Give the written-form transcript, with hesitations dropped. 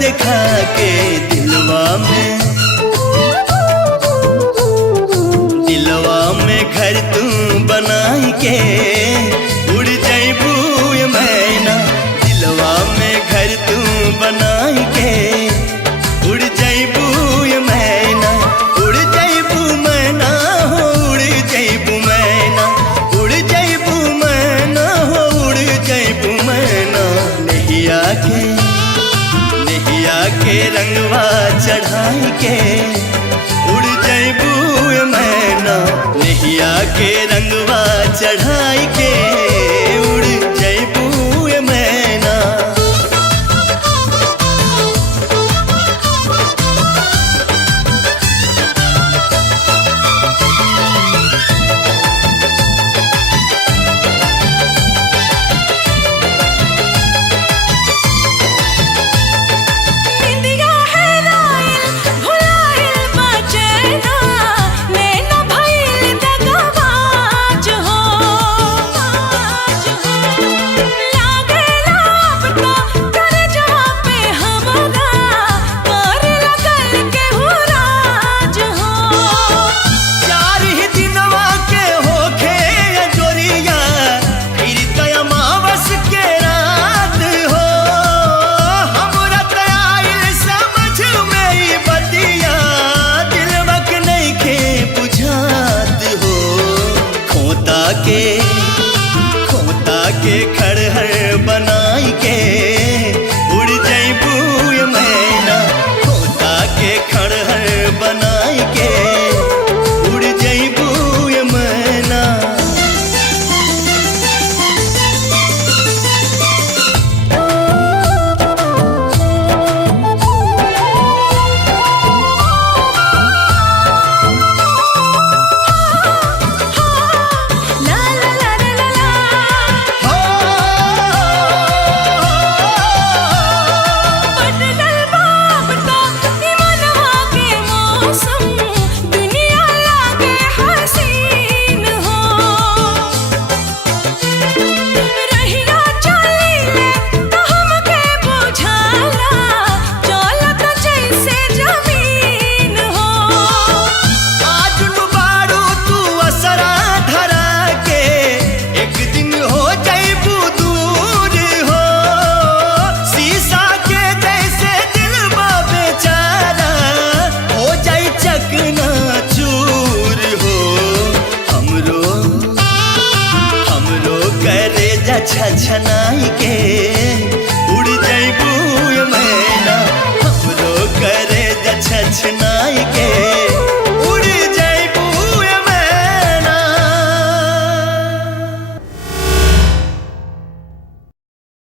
दिखा के दिलवा में घर तू बनाई के उड़ जैबू मैना। दिलवा में घर तू बनाई के उड़ जैबू मैना। उड़ जैबू मैना हो उड़ जैबू मैना। उड़ जैबू मैना हो उड़ जैबू मैना। नैया के रंगवा चढ़ाई के उड़ जैबू मैना। नैया के